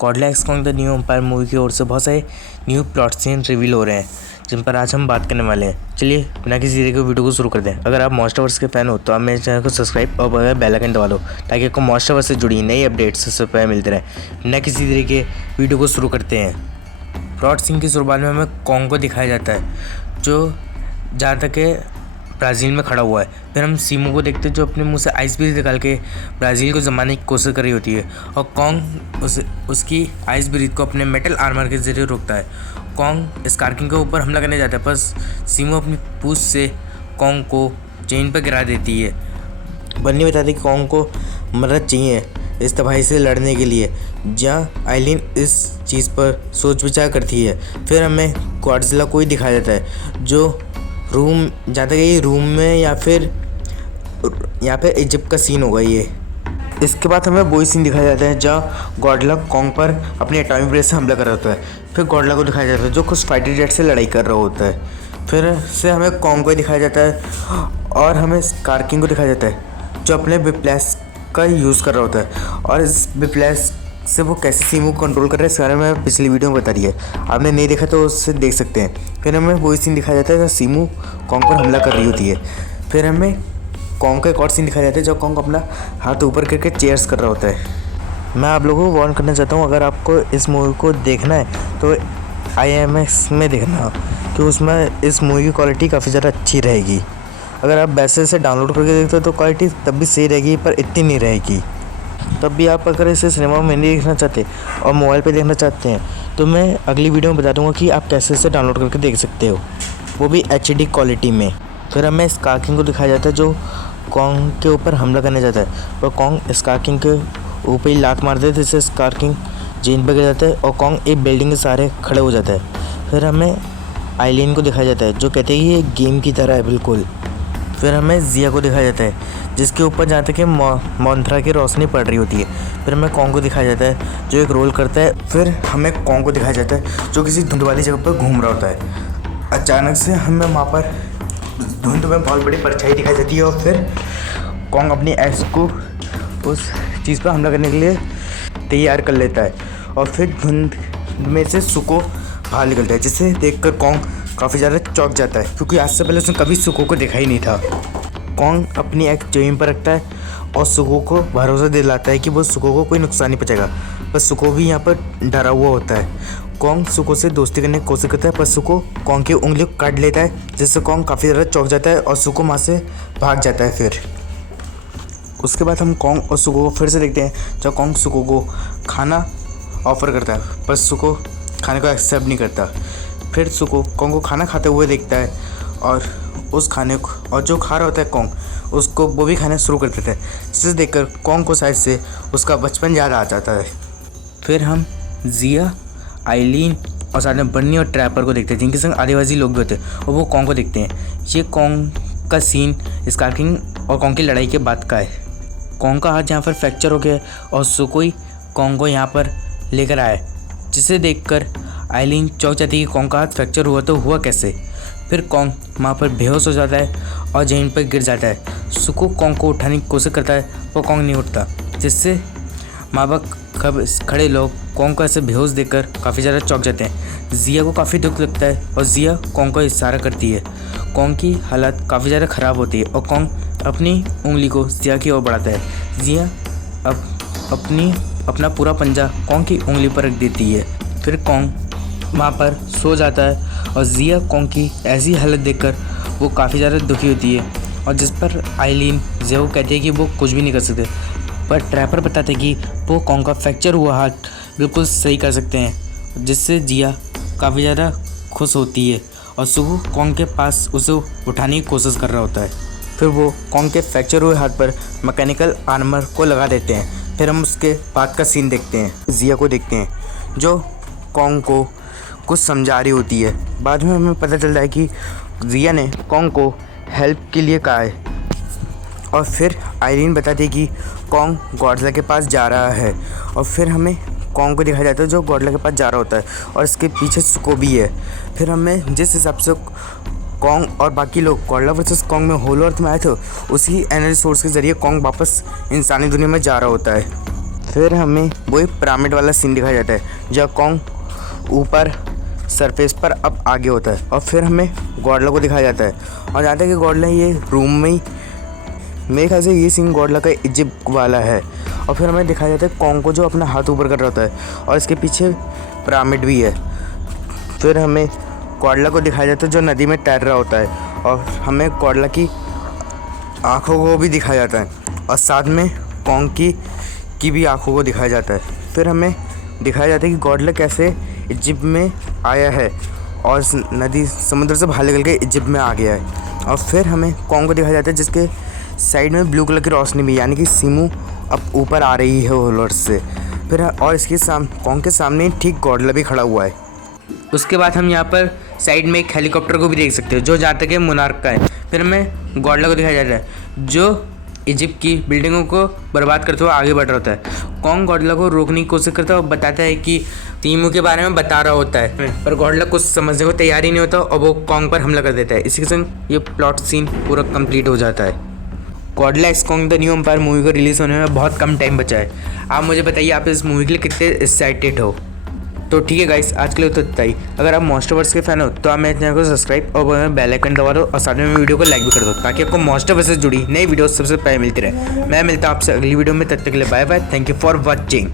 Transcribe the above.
Godzilla x Kong the new empire movie की ओर से बहुत सारे न्यू प्लॉट सीन रिवील हो रहे हैं जिन पर आज हम बात करने वाले हैं। चलिए बिना किसी देरी के वीडियो को शुरू कर दें। अगर आप मॉन्स्टरवर्स के फैन हो तो आप मेरे चैनल को सब्सक्राइब और बेल आइकन दबा दो ताकि आपको मॉन्स्टरवर्स से जुड़ी नई अपडेट्स सबसे पहले मिलते रहें। बिना किसी देरी के वीडियो को शुरू करते हैं। प्लॉट सीन की शुरुआत में हमें कॉन्ग को दिखाया जाता है जो जहाँ तक ब्राज़ील में खड़ा हुआ है। फिर हम सीमो को देखते हैं जो अपने मुंह से आइस ब्रीथ निकाल के ब्राज़ील को जमाने की कोशिश कर रही होती है और कॉन्ग उसकी आइस ब्रीथ को अपने मेटल आर्मर के जरिए रोकता है। कॉन्ग स्कार्किंग के ऊपर हमला करने जाता है, बस सीमो अपनी पूंछ से कॉन्ग को चेन पर गिरा देती है। बन्नी बताती है कि कॉन्ग को मदद चाहिए इस तबाही से लड़ने के लिए, जहाँ आइलिन इस चीज़ पर सोच विचार करती है। फिर हमें गॉडजिला को ही दिखाया जाता है जो रूम जाता है, ये रूम में या फिर यहाँ पे इजिप्ट का सीन होगा ये। इसके बाद हमें वही सीन दिखाया जाता है जहाँ गॉडजिला कॉन्ग पर अपने एटॉमिक ब्रेथ से हमला कर रहा होता है। फिर गॉडजिला को दिखाया जाता है जो कुछ फाइटर जेट से लड़ाई कर रहा होता है। फिर से हमें कॉन्ग को दिखाया जाता है और हमें स्कार्किंग को दिखाया जाता है जो अपने विप्लैश का यूज़ कर रहा होता है और इस विप्लैश से वो कैसे सीमो को कंट्रोल कर रहे हैं इस बारे में पिछली वीडियो में बता दिया है। आपने नहीं देखा तो उससे देख सकते हैं। फिर हमें वही सीन दिखाया जाता है जब सीमो कॉन्ग पर हमला कर रही होती है। फिर हमें कॉन्ग का एक और सीन दिखाया जाता है जब कॉन्ग अपना हाथ ऊपर करके चेयर्स कर रहा होता है। मैं आप लोगों को वार्न करना चाहता हूँ, अगर आपको इस मूवी को देखना है तो IMAX में देखना, कि उसमें इस मूवी की क्वालिटी काफ़ी ज़्यादा अच्छी रहेगी। अगर आप वैसे से डाउनलोड करके देखते हो तो क्वालिटी तब भी सही रहेगी पर इतनी नहीं रहेगी। तब भी आप अगर इसे सिनेमा में नहीं देखना चाहते और मोबाइल पे देखना चाहते हैं तो मैं अगली वीडियो में बता दूंगा कि आप कैसे इसे डाउनलोड करके देख सकते हो, वो भी HD क्वालिटी में। फिर हमें स्कार्किंग को दिखाया जाता है जो कॉन्ग के ऊपर हमला करने जाता है और कॉन्ग स्कार्किंग के ऊपर ही लात मार देते जिससे स्कार्किंग जमीन पर गिर जाता है और कॉन्ग एक बिल्डिंग के सहारे खड़े हो जाता है। फिर हमें आइलिन को दिखाया जाता है जो कहते हैं कि ये गेम की तरह है बिल्कुल। फिर हमें जिया को दिखाया जाता है जिसके ऊपर जहाँ तक मोंथरा की रोशनी पड़ रही होती है। फिर हमें कॉन्ग को दिखाया जाता है जो एक रोल करता है। फिर हमें कॉन्ग को दिखाया जाता है जो किसी धुंध वाली जगह पर घूम रहा होता है। अचानक से हमें वहाँ पर धुंध में बहुत बड़ी परछाई दिखाई जाती है और फिर कॉन्ग अपनी एक्स को उस चीज़ पर हमला करने के लिए तैयार कर लेता है और फिर धुंध में से सुको बाहर निकलता है, जिसे देखकर कॉन्ग काफ़ी ज़्यादा चौंक जाता है क्योंकि आज से पहले उसने कभी सुको को देखा ही नहीं था। कॉन्ग अपनी एक्स जमीन पर रखता है और सुको को भरोसा दिलाता है कि वो सुको को कोई नुकसान नहीं पहुंचाएगा, पर सुको भी यहाँ पर डरा हुआ होता है। कॉन्ग सुको से दोस्ती करने की कोशिश करता है पर सुको कॉन्ग की उंगली को काट लेता है जिससे कॉन्ग काफ़ी ज़्यादा चौंक जाता है और सुको वहाँ से भाग जाता है। फिर उसके बाद हम कॉन्ग और सुको को फिर से देखते हैं जब कॉन्ग सुको को खाना ऑफ़र करता है पर सुको खाने को एक्सेप्ट नहीं करता। फिर सुको कॉन्ग को खाना खाते हुए देखता है और उस खाने को और जो खा रहा होता है कॉन्ग उसको वो भी खाना शुरू कर देता है, जिसे देखकर कॉन्ग को शायद से उसका बचपन याद आ जाता है। फिर हम जिया, आइलिन और साथ में बन्नी और ट्रैपर को देखते हैं जिनके संग आदिवासी लोग भी होते हैं और वो कॉन्ग को देखते हैं। ये कॉन्ग का सीन स्कार्किंग और कॉन्ग की लड़ाई के बाद का है। कॉन्ग का हाथ यहाँ पर फ्रैक्चर हो गया और सुकोई कॉन्ग को यहाँ पर लेकर आया, जिसे देखकर आइलिन चौंक जाती है कि कॉन्ग का हाथ फ्रैक्चर हुआ तो हुआ कैसे। फिर कॉन्ग वहाँ पर बेहोश हो जाता है और जमीन पर गिर जाता है। सुको कॉन्ग को उठाने की कोशिश करता है पर कॉन्ग नहीं उठता, जिससे माँ बाप खड़े लोग कॉन्ग को ऐसे बेहोश देखकर काफ़ी ज़्यादा चौंक जाते हैं। जिया को काफ़ी दुख लगता है और जिया कॉन्ग को इशारा करती है। कॉन्ग की हालत काफ़ी ज़्यादा ख़राब होती है और कॉन्ग अपनी उंगली को जिया की ओर बढ़ाता है। जिया अब अपना पूरा पंजा कॉन्ग की उंगली पर रख देती है। फिर कॉन्ग वहाँ पर सो जाता है और जिया कॉन्ग की ऐसी हालत देखकर वो काफ़ी ज़्यादा दुखी होती है और जिस पर आइलिन जिया को कहती है कि वो कुछ भी नहीं कर सकते, पर ट्रैपर बताते हैं कि वो कॉन्ग का फ्रैक्चर हुआ हाथ बिल्कुल सही कर सकते हैं, जिससे जिया काफ़ी ज़्यादा खुश होती है और सुको कॉन्ग के पास उसे उठाने की कोशिश कर रहा होता है। फिर वो कॉन्ग के फ्रैक्चर हुए हाथ पर मैकेनिकल आर्मर को लगा देते हैं। फिर हम उसके बाद का सीन देखते हैं, जिया को देखते हैं जो कॉन्ग को कुछ समझा रही होती है। बाद में हमें पता चलता है कि जिया ने कॉन्ग को हेल्प के लिए कहा है और फिर आइलिन बताती है कि कॉन्ग गॉडजिला के पास जा रहा है और फिर हमें कॉन्ग को दिखाया जाता है जो गॉडजिला के पास जा रहा होता है और इसके पीछे सुको भी है। फिर हमें जिस हिसाब से कॉन्ग और बाकी लोग गॉडजिला वर्सेस कॉन्ग में होलो अर्थ में आए थे उसी एनर्जी सोर्स के ज़रिए कॉन्ग वापस इंसानी दुनिया में जा रहा होता है। फिर हमें वही पिरामिड वाला सीन दिखाया जाता है जहाँ कॉन्ग ऊपर सरफेस पर अब आगे होता है, और फिर हमें गॉडला को दिखाया जाता है। और जहाँ तक कि गॉडला ये रूम में ही, मेरे ख्याल से ये सीन गॉडला का इजिप्ट वाला है। और फिर हमें दिखाया जाता है कॉन्ग को जो अपना हाथ ऊपर कर रहा होता है और इसके पीछे पिरामिड भी है। फिर हमें गॉडला को दिखाया जाता है जो नदी में तैर रहा होता है, और हमें गॉडला की आँखों को भी दिखाया जाता है, और साथ में कॉन्ग की भी आँखों को दिखाया जाता है। फिर हमें दिखाया जाता है कि गॉडला कैसे इजिप्ट में आया है और नदी समुद्र से बाहर निकल के इजिप्ट में आ गया है। और फिर हमें कॉन्ग को दिखाया जाता है जिसके साइड में ब्लू कलर की रोशनी भी, यानी कि सीमू अब ऊपर आ रही है होलर से। फिर और इसके कॉन्ग के सामने ठीक गॉडला भी खड़ा हुआ है। उसके बाद हम यहाँ पर साइड में एक हेलीकॉप्टर को भी देख सकते हो जो जहाँ तक मोनार्क का है। फिर हमें गॉडला को दिखाया जाता है जो इजिप्ट की बिल्डिंगों को बर्बाद करते हुए आगे बढ़ रहा होता है। कॉन्ग गॉडला को रोकने की कोशिश करता है और बताता है कि सीमू के बारे में बता रहा होता है, पर गॉडला कुछ समझने को तैयार ही नहीं होता और वो कॉन्ग पर हमला कर देता है। इसी के संग ये प्लॉट सीन पूरा कंप्लीट हो जाता है। Godzilla x Kong the new empire movie को रिलीज़ होने में बहुत कम टाइम बचा है। आप मुझे बताइए आप इस मूवी के लिए कितने एक्साइटेड हो। तो ठीक है गाइस, आज के लिए तो इतना ही। अगर आप मॉन्स्टरवर्स के फैन हो तो आप मेरे चैनल को सब्सक्राइब और बेल आइकन दबा दो, और साथ में वीडियो को लाइक भी कर दो ताकि आपको मॉन्स्टरवर्स से जुड़ी नई वीडियो सबसे पहले मिलती रहे। मैं मिलता हूँ आपसे अगली वीडियो में, तब तक के लिए bye bye. Thank you for watching.